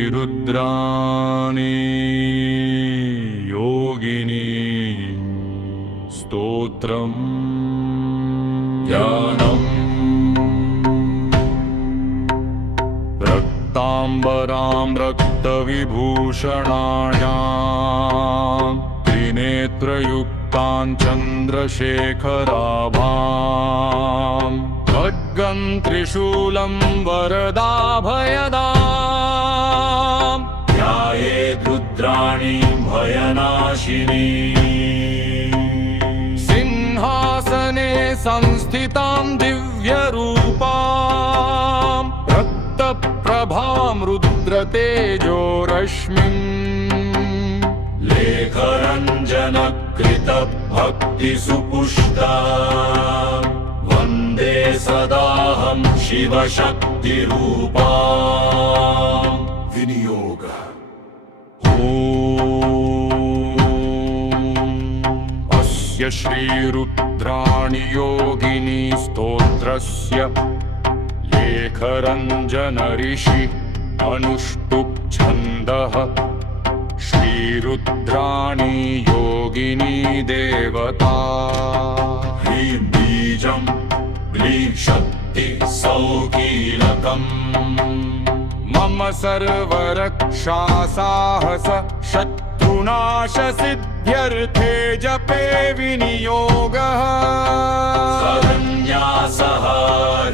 श्रीरुद्राणी योगिनी स्तोत्रम् ध्यानम् रक्ताम्बरां रक्तविभूषणायां त्रिनेत्रयुक्तां चन्द्रशेखराभां खड्गं त्रिशूलं वरदाभयदां ध्यायेत् रुद्राणीं भयनाशिनीं सिंहासने संस्थितां दिव्यरूपां रक्तप्रभां रुद्रतेजोरश्मिम् लेखरञ्जनकृतभक्तिसुपुष्टां वन्दे सदाहं शिवशक्तिरूपां विनियोगः। अस्य श्रीरुद्राणि योगिनी स्तोत्रस्य लेखरञ्जन ऋषि अनुष्टुप् छन्दः श्रीरुद्राणि योगिनी देवता ह्रीं बीजं ग्लीं शक्ति सौकीलकम् मम सर्वरक्षा साहस शत्रुनाश सिद्ध्यर्थे जपे विनियोगः। सरन्यासः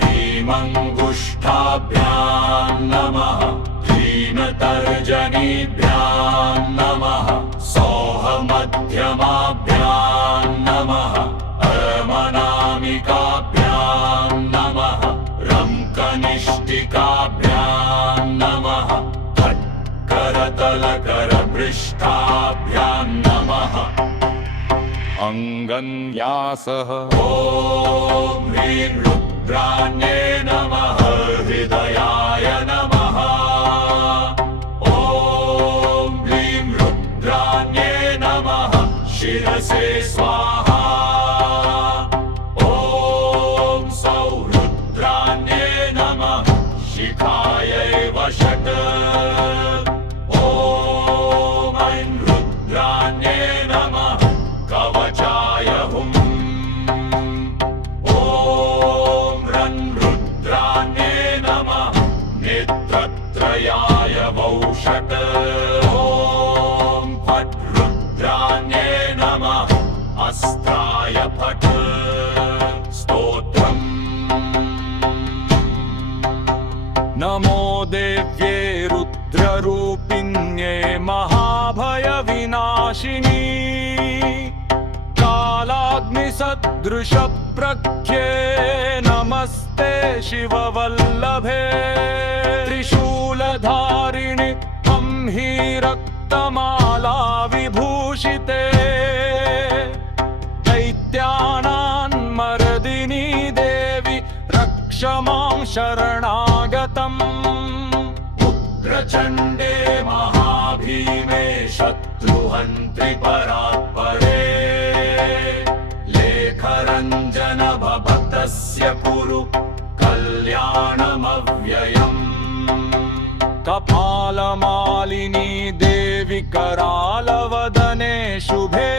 ह्रीमङ्गुष्ठाभ्यां नमः तर्जनीभ्यां नमः सौहमध्यमाभ्यां नमः अरमनामिकाभ्यां नमः रंकनिष्ठिकाभ्यां नमः करतलकरपृष्ठाभ्यां नमः अंगन्यासः ॐ ह्रीं रुद्राण्ये नमः हृदयाय नमः शिरसे स्वाहा ॐ सौरुद्राण्ये नमः शिखायै वषट् ॐ ऐं रुद्राण्ये नमः कवचाय हुम् ॐ रं रुद्राण्ये नमः नेत्रत्रयाय वौषट् अस्त्राय फट् स्तोत्रम् नमो देव्ये रुद्ररूपिण्ये महाभयविनाशिनी कालाग्निसदृशप्रख्ये नमस्ते शिववल्लभे त्रिशूलधारिणि त्वं हि रक्तमाला विभूषिते दैत्यानान्मर्दिनी देवी रक्ष मां शरणागतम् उग्रचण्डे महाभीमे शत्रुहन्त्रि परात्परे लेखरञ्जन भवतस्य कुरु कल्याणमव्ययम् कपालमालिनी देवी करालवदने शुभे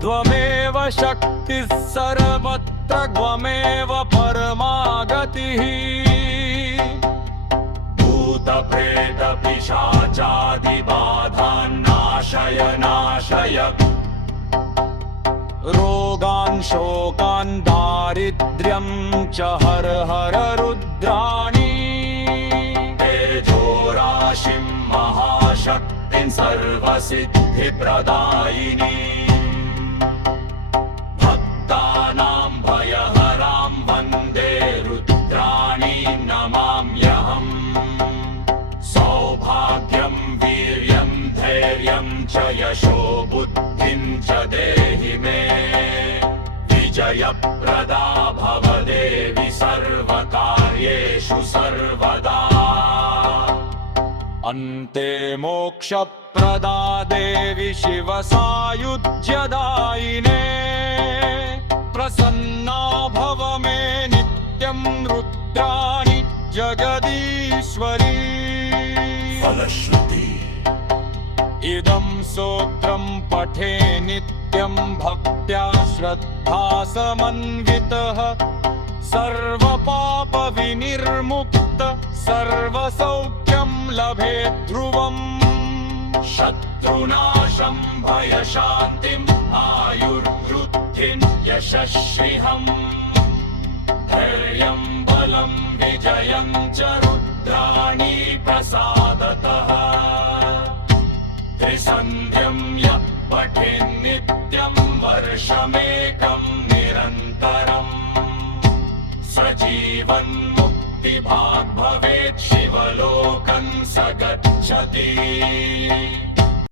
त्वमेव शक्तिः सर्वत्र त्वमेव परमागतिः भूतप्रेतपिशाचादिबाधान् नाशय नाशय रोगान् शोकान् दारिद्र्यं च हर हर रुद्राणि तेजोराशिं महाशक्तिं सर्वसिद्धिप्रदायिनी भक्तानां भयहरां वन्दे रुद्राणीं नमाम्यहम् सौभाग्यं वीर्यं धैर्यं च यशो बुद्धिं च देहि मे विजयप्रदा भव देवि सर्वकार्येषु सर्वदा अन्ते मोक्षप्रदा देवि शिवसायुज्यदायिने प्रसन्ना भव मे रुद्राणि जगदीश्वरी फलश्रुति इदं स्तोत्रं पठे नित्यं भक्त्या श्रद्धा समन्वितः सर्वपापविनिर्मुक्त सर्वसौख्यं लभेत् ध्रुवम् शत्रुनाशं भयशान्तिम् आयुर्वृद्धिं यशश्रिहम् धैर्यं बलं विजयं च रुद्राणि प्रसादतः त्रिसन्ध्यं यः पठेन्नित्यं वर्षमेकं निरन्तरम् सजीवन्मुक्तिभाग् भवेत् शिवलोकं स गच्छति